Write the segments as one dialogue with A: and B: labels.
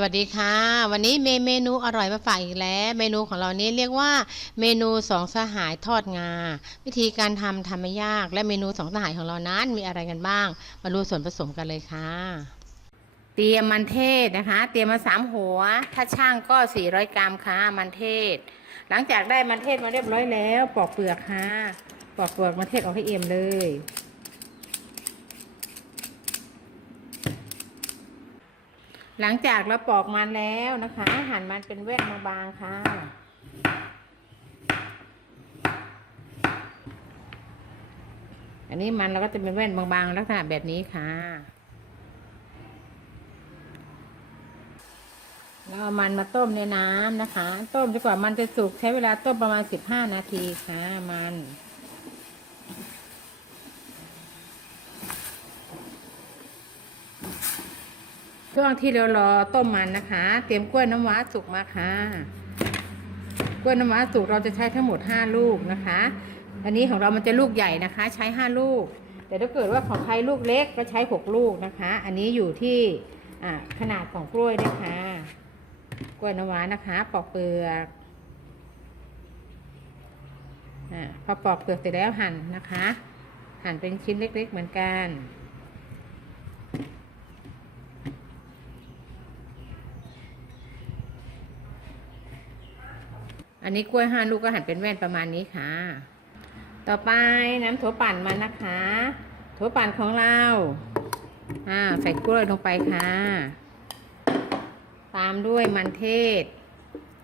A: สวัสดีค่ะ วันนี้มีเมนูอร่อยมาฝากอีกแล้ว เมนูของเรานี้เรียกว่าเมนูสองสหายทอดงา วิธีการทำทำไม่ยาก และเมนูสองสหายของเรานั้นมีอะไรกันบ้าง มาดูส่วนผสมกันเลยค่ะ เตรียมมันเทศนะคะ เตรียมมาสามหัว ถ้าช่างก็400กรัมค่ะมันเทศ หลังจากได้มันเทศมาเรียบร้อยแล้ว ปอกเปลือกค่ะ ปอกเปลือกมันเทศออกให้เอี่ยมเลย หลังจากเราปอกมันแล้วนะคะ หั่นมันเป็นแว่นบางๆค่ะ อันนี้มันเราก็จะเป็นแว่นบางๆลักษณะแบบนี้ค่ะแล้วเอามันมาต้มในน้ำนะคะ ต้มจนกว่ามันจะสุกใช้เวลาต้มประมาณ15นาทีค่ะมัน ช่วงที่เรารอต้มมันนะคะ เตรียมกล้วยน้ำว้าสุกมาค่ะกล้วยน้ำว้าสุกเราจะใช้ทั้งหมด 5 ลูกนะคะ อันนี้ของเรามันจะลูกใหญ่นะคะ ใช้ 5 ลูก แต่ถ้าเกิดว่าของใครลูกเล็กก็ใช้ 6 ลูกนะคะ อันนี้อยู่ที่ขนาดของกล้วยนะคะ กล้วยน้ำว้านะคะ ปอกเปลือกอพอปอกเปลือกเสร็จแล้วหั่นนะคะ หั่นเป็นชิ้นเล็ก ๆ เหมือนกัน อันนี้กล้วยห้าลูกก็หั่นเป็นแว่นประมาณนี้ค่ะ ต่อไปน้ำถั่วปั่นมันนะคะ ถั่วปั่นของเราอ่าใส่กล้วยลงไปค่ะ ตามด้วยมันเทศ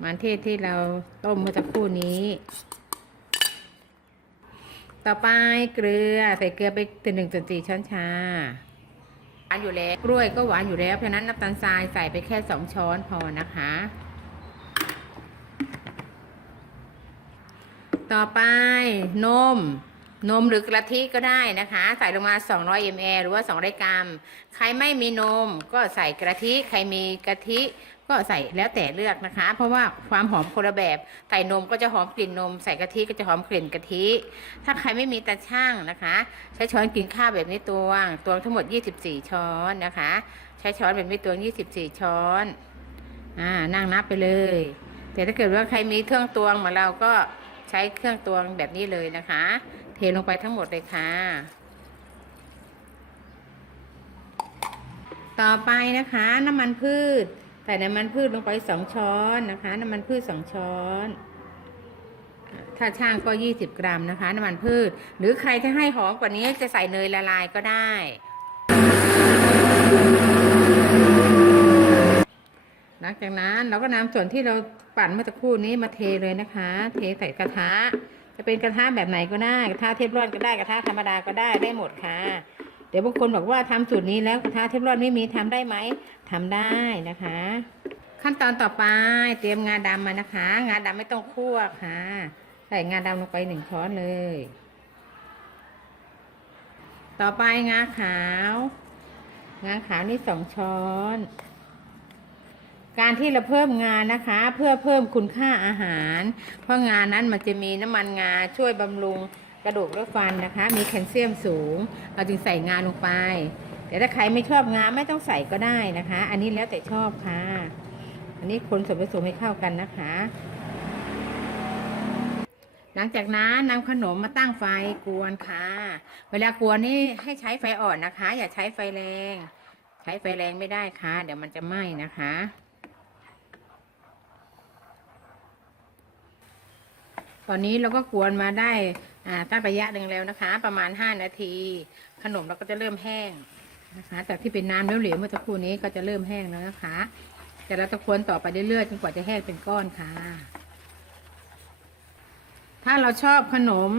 A: มันเทศที่เราต้มเมื่อสักครู่นี้ ต่อไปเกลือใส่เกลือไปถึงหนึ่งส่วนสี่ช้อนชาหวานอยู่แล้วกล้วยก็หวานอยู่แล้วเพราะฉะนั้นน้ำตาลทรายใส่ไปแค่สองช้อนพอนะคะ ต่อไปนม นมหรือกะทิก็ได้นะคะ ใส่ลงมา 200 ml หรือว่า 200 กรัม ใครไม่มีนมก็ใส่กะทิ ใครมีกะทิก็ใส่แล้วแต่เลือกนะคะ เพราะว่าความหอมคนละแบบใส่นมก็จะหอมกลิ่นนม ใส่กะทิก็จะหอมกลิ่นกะทิ ถ้าใครไม่มีตาช่างนะคะ ใช้ช้อนกินข้าวแบบนี้ตวงตวงทั้งหมด 24 ช้อนนะคะ ใช้ช้อนแบบนี้ตวง 24 ช้อนอ่านั่งนับไปเลย แต่ถ้าเกิดว่าใครมีเครื่องตวงเหมือนเราก็ ช้เครื่องตวงแบบนี้เลยนะคะ เทลงไปทั้งหมดเลยค่ะ ต่อไปนะคะน้ำมันพืช ใส่น้ำมันพืชลงไปสองช้อนนะคะ น้ำมันพืชสองช้อนถ้าช่างก็ 20 กรัมนะคะ น้ำมันพืช หรือใครจะให้หอมกว่านี้จะใส่เนยละลายก็ได้ หลังจากนั้นเราก็นำส่วนที่เราปั่นเมื่อสักครู่นี้มาเทเลยนะคะ เทใส่กระทะ จะเป็นกระทะแบบไหนก็ได้กระทะเทฟลอนก็ได้กระทะธรรมดาก็ได้ได้หมดค่ะ เดี๋ยวบางคนบอกว่าทำสูตรนี้แล้วกระทะเทฟลอนไม่มีทำได้ไหมทำได้นะคะ ขั้นตอนต่อไปเตรียมงาดำมานะคะ งาดำไม่ต้องคั่วค่ะ ใส่งาดำลงไปหนึ่งช้อนเลย ต่อไปงาขาวงาขาวนี่สองช้อน การที่เราเพิ่มงานนะคะ เพื่อเพิ่มคุณค่าอาหาร เพราะงานนั้นมันจะมีน้ำมันงาช่วยบำรุงกระดูกและฟันนะคะ มีแคลเซียมสูง เราจึงใส่งาลงไป แต่ถ้าใครไม่ชอบงาไม่ต้องใส่ก็ได้นะคะ อันนี้แล้วแต่ชอบค่ะ อันนี้คนส่วนผสมให้เข้ากันนะคะ หลังจากนั้นนำขนมมาตั้งไฟกวนค่ะ เวลากวนนี่ให้ใช้ไฟอ่อนนะคะ อย่าใช้ไฟแรง ใช้ไฟแรงไม่ได้ค่ะ เดี๋ยวมันจะไหม้นะคะ ตอนนี้เราก็กวนมาได้อ่าตั้งระยะหนึ่งแล้วนะคะ ประมาณ 5 นาที ขนมเราก็จะเริ่มแห้งนะคะจากที่เป็นน้ำเหลวๆเมื่อสักครู่นี้ก็จะเริ่มแห้งแล้วนะคะ แต่เราจะควรต่อไปเรื่อยๆจนกว่าจะแห้งเป็นก้อนค่ะ ถ้าเราชอบขนม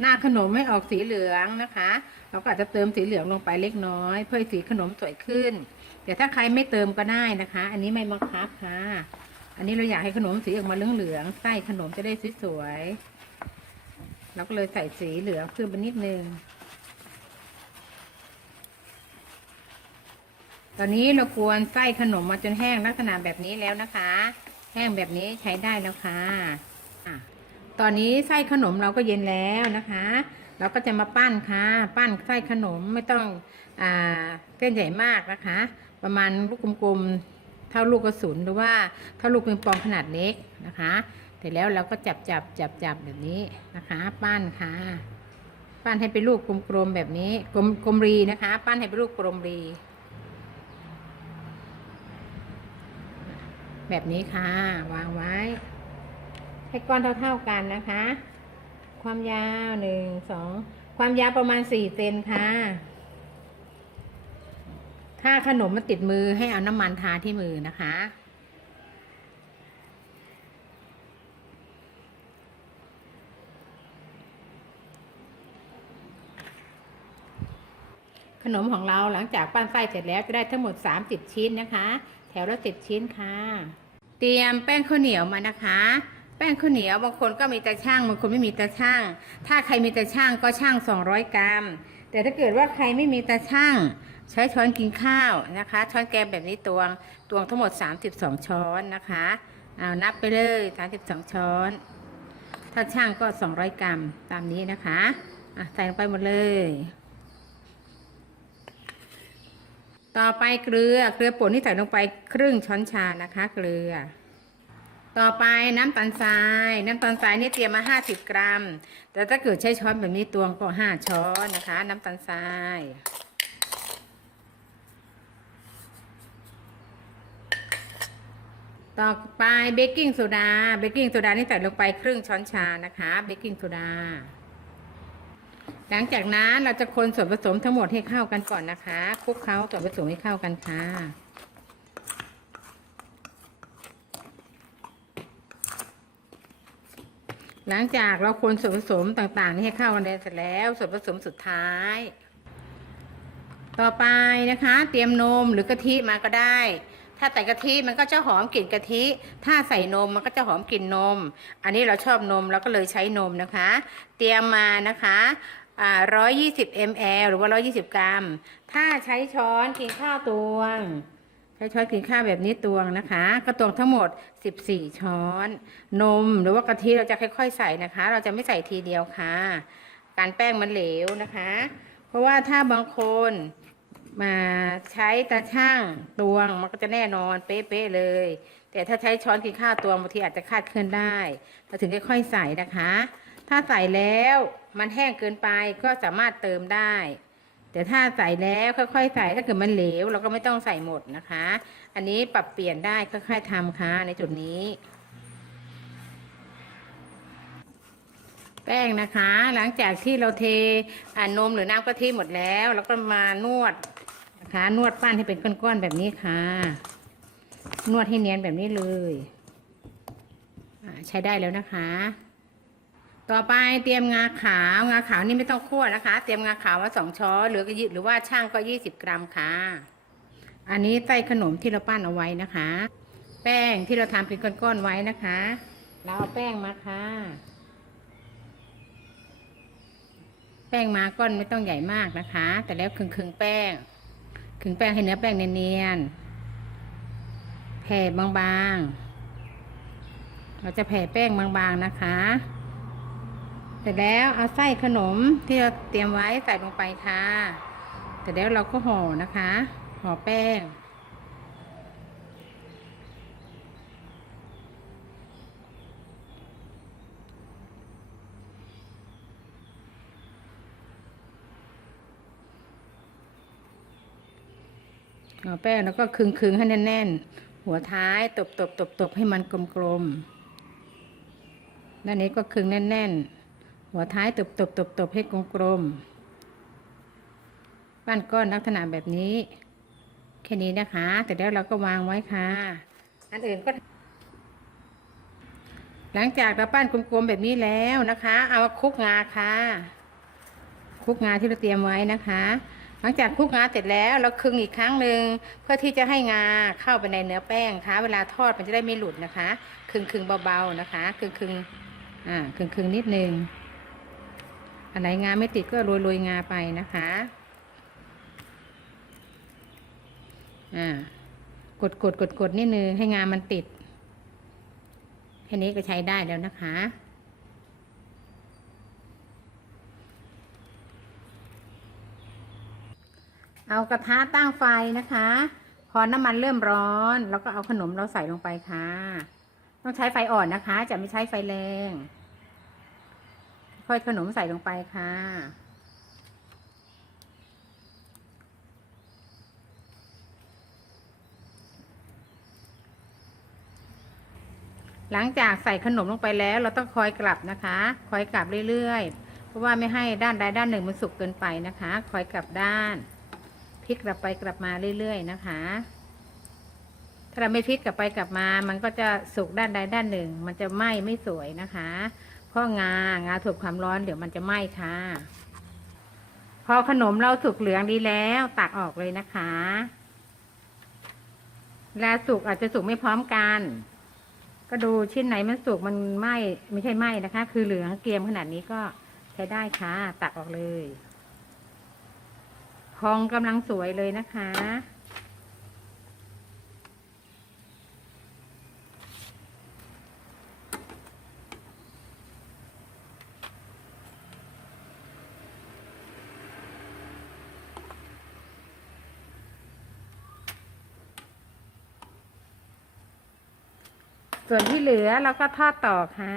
A: หน้าขนมไม่ออกสีเหลืองนะคะ เราก็อาจจะเติมสีเหลืองลงไปเล็กน้อย เพื่อให้สีขนมสวยขึ้นแต่ถ้าใครไม่เติมก็ได้นะคะ อันนี้ไม่บังคับค่ะ อันนี้เราอยากให้ขนมสีออกมาเหลืองๆไส้ขนมจะได้สวยๆเราก็เลยใส่สีเหลืองเพิ่มไปนิดนึง ตอนนี้เรากวนไส้ขนมมาจนแห้งลักษณะแบบนี้แล้วนะคะ แห้งแบบนี้ใช้ได้แล้วค่ะอะตอนนี้ไส้ขนมเราก็เย็นแล้วนะคะ เราก็จะมาปั้นค่ะ ปั้นไส้ขนมไม่ต้องอเส้นใหญ่มากนะคะ ประมาณลูกกลมๆ ท่าลูกกระสุนหรือว่าเท่าลูกปิงปองขนาดเล็กนะคะเสร็จแล้วเราก็จับจับจับจับแบบนี้นะคะ ปั้นค่ะ ปั้นให้เป็นลูกกลมๆแบบนี้กลมกลมรีนะคะ ปั้นให้เป็นลูกกลมรี แบบนี้ค่ะ วางไว้ ให้ก้อนเท่าๆกันนะคะ ความยาวหนึ่งสองความยาวประมาณสี่เซนค่ะ ถ้าขนมมันติดมือให้เอาน้ำมันทาที่มือนะคะ ขนมของเราหลังจากปั้นไส้เสร็จแล้วจะได้ทั้งหมด 30 ชิ้นนะคะ แถวละ10ชิ้นค่ะ เตรียมแป้งข้าวเหนียวมานะคะแป้งข้าวเหนียวบางคนก็มีตาช่างบางคนไม่มีตาช่าง ถ้าใครมีตาช่างก็ช่าง 200 กรัม แต่ถ้าเกิดว่าใครไม่มีตาช่าง ใช้ช้อนกินข้าวนะคะ ช้อนแกงแบบนี้ตวงตวงทั้งหมด 32 ช้อนนะคะเอานับไปเลย 32 ช้อน ถ้าช่างก็ 200 กรัมตามนี้นะคะอะใส่ลงไปหมดเลย ต่อไปเกลือเกลือป่นที่ใส่ลงไปครึ่งช้อนชานะคะ เกลือ ต่อไปน้ำตาลทราย น้ำตาลทรายนี่เตรียมมา 50 กรัม แต่ถ้าเกิดใช้ช้อนแบบนี้ตวงก็ 5 ช้อนนะคะ น้ำตาลทรายต่อไปเบกกิ้งโซดา เบกกิ้งโซดานี่ใส่ลงไปครึ่งช้อนชานะคะ เบกกิ้งโซดา หลังจากนั้นเราจะคนส่วนผสมทั้งหมดให้เข้ากันก่อนนะคะคลุกเคล้าส่วนผสมให้เข้ากันค่ะ หลังจากเราคนส่วนผสมต่างๆ นี่ให้เข้ากันเสร็จแล้วส่วนผสมสุดท้าย ต่อไปนะคะ เตรียมนมหรือกะทิมาก็ได้ ถ้าใส่กะทิมันก็จะหอมกลิ่นกะทิ ถ้าใส่นมมันก็จะหอมกลิ่นนม อันนี้เราชอบนมเราก็เลยใช้นมนะคะ เตรียมมานะคะอ่า120 ml หรือว่า 120 กรัม ถ้าใช้ช้อนกินข้าวตวง ช้ช้อนกินข้าวแบบนี้ตวงนะคะ ก็ตวงทั้งหมด 14 ช้อน นมหรือว่ากะทิเราจะค่อยๆใส่นะคะ เราจะไม่ใส่ทีเดียวค่ะ การแป้งมันเหลวนะคะ เพราะว่าถ้าบางคนมาใช้ตาช่างตวงมันก็จะแน่นอนเป๊ะๆเลย แต่ถ้าใช้ช้อนกินข้าวตวงบางทีอาจจะคาดเคลื่อนได้เราถึงค่อยๆใส่นะคะ ถ้าใส่แล้วมันแห้งเกินไปก็สามารถเติมได้ แต่ถ้าใส่แล้วค่อยๆใส่ถ้าเกิดมันเหลว เราก็ไม่ต้องใส่หมดนะคะ อันนี้ปรับเปลี่ยนได้ค่อยๆทำค่ะในจุดนี้ แป้งนะคะ หลังจากที่เราเทนมหรือน้ำกะทิหมดแล้ว แล้วก็มานวดนะคะ นวดปั้นให้เป็นก้อนๆแบบนี้ค่ะ นวดให้เนียนแบบนี้เลยใช้ได้แล้วนะคะ ต่อไปเตรียมงาขาวงาขาวนี่ไม่ต้องคั่วนะคะ เตรียมงาขาวมาสองช้อนหรือก็ยี่หรือว่าช่างก็ยี่สิบกรัมค่ะ อันนี้ไส้ขนมที่เราปั้นเอาไว้นะคะ แป้งที่เราทำเป็นก้อนๆไว้นะคะเราเอาแป้งมาค่ะ แป้งมาก้อนไม่ต้องใหญ่มากนะคะ แต่แล้วคึงคึงแป้งคึงแป้งให้เนื้อแป้งเนียนๆแผ่บางๆ เราจะแผ่แป้งบางๆนะคะ เสร็จแล้วเอาไส้ขนมที่เราเตรียมไว้ใส่ลงไปค่ะ เสร็จแล้วเราก็ห่อนะคะ ห่อแป้งเอแป้งแล้วก็คึงคึงให้แน่นๆ หัวท้ายตบตบตบตบให้มันกลมๆ ด้านนี้ก็คึงแน่นๆ หัวท้ายตบตบตบตบให้กลมๆปั้นก้อนลักษณะแบบนี้ แค่นี้นะคะ แต่แล้วเราก็วางไว้ค่ะ อันอื่นก็ หลังจากเราปั้นกลมๆแบบนี้แล้วนะคะ เอาคุกงาค่ะ คุกงาที่เราเตรียมไว้นะคะ หลังจากคุกงาเสร็จแล้วเราคึงอีกครั้งหนึ่งเพื่อที่จะให้งาเข้าไปในเนื้อแป้งค่ะ เวลาทอดมันจะได้ไม่หลุดนะคะ คึงคึงเบาๆนะคะ คึงคึงอ่าคึงคึงนิดนึง อันไหนงาไม่ติดก็โรยโรยงาไปนะคะ อ่ากดกดกดกดนิดนึงให้งามันติด แค่นี้ก็ใช้ได้แล้วนะคะ เอากระทะตั้งไฟนะคะ พอน้ำมันเริ่มร้อนเราก็เอาขนมเราใส่ลงไปค่ะ ต้องใช้ไฟอ่อนนะคะ จะไม่ใช้ไฟแรง ค่อยขนมใส่ลงไปค่ะ หลังจากใส่ขนมลงไปแล้ว เราต้องคอยกลับนะคะ คอยกลับเรื่อยๆ เพราะว่าไม่ให้ด้านใดด้านหนึ่งมันสุกเกินไปนะคะ คอยกลับด้านพลิกกลับไปกลับมาเรื่อยๆนะคะ ถ้าเราไม่พลิกกลับไปกลับมา มันก็จะสุกด้านใดด้านหนึ่ง มันจะไหม้ไม่สวยนะคะ เพราะงา งาถูกความร้อนเดี๋ยวมันจะไหม้ค่ะ พอขนมเราสุกเหลืองดีแล้ว ตักออกเลยนะคะลาสุกอาจจะสุกไม่พร้อมกัน ก็ดูชิ้นไหนมันสุกมันไหม้ไม่ใช่ไหม้นะคะ คือเหลืองเกรียมขนาดนี้ก็ใช้ได้ค่ะ ตักออกเลยพองกำลังสวยเลยนะคะ ส่วนที่เหลือเราก็ทอดต่อค่ะ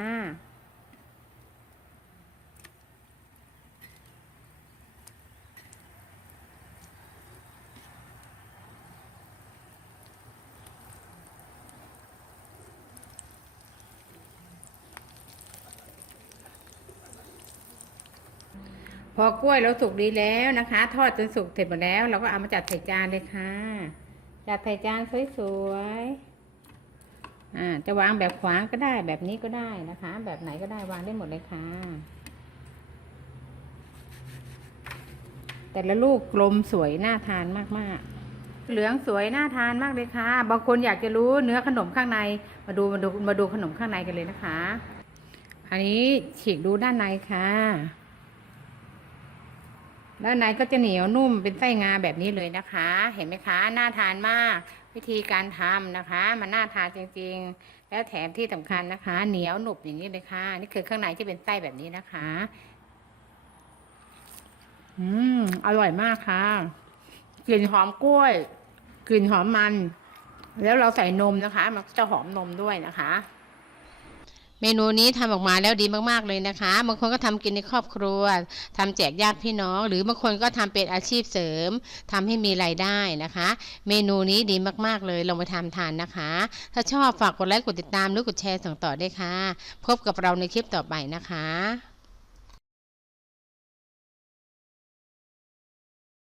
A: พอกล้วยเราสุกดีแล้วนะคะ ทอดจนสุกเสร็จหมดแล้ว เราก็เอามาจัดใส่จานเลยค่ะ จัดใส่จานสวยๆ อ่าจะวางแบบขวางก็ได้แบบนี้ก็ได้นะคะ แบบไหนก็ได้วางได้หมดเลยค่ะ แต่ละลูกกลมสวยน่าทานมากๆเหลืองสวยน่าทานมากเลยค่ะ บางคนอยากจะรู้เนื้อขนมข้างใน มาดูมาดูมาดูขนมข้างในกันเลยนะคะ อันนี้ฉีกดูด้านในค่ะ ด้านในก็จะเหนียวนุ่มเป็นไส้งาแบบนี้เลยนะคะ เห็นไหมคะ น่าทานมาก วิธีการทำนะคะ มันน่าทานจริงๆ แล้วแถมที่สำคัญนะคะ เหนียวหนุบอย่างนี้เลยค่ะ นี่คือข้างในที่เป็นไส้แบบนี้นะคะ อืม อร่อยมากค่ะ กลิ่นหอมกล้วย กลิ่นหอมมัน แล้วเราใส่นมนะคะ มันก็จะหอมนมด้วยนะคะ เมนูนี้ทำออกมาแล้วดีมากๆเลยนะคะ บางคนก็ทำกินในครอบครัวทำแจกญาติพี่น้อง หรือบางคนก็ทำเป็นอาชีพเสริมทำให้มีรายได้นะคะ เมนูนี้ดีมากๆเลยลองไปทำทานนะคะ ถ้าชอบฝากกดไลค์กดติดตามหรือกดแชร์ส่งต่อได้ค่ะ พบกับเราในคลิปต่อไปนะคะ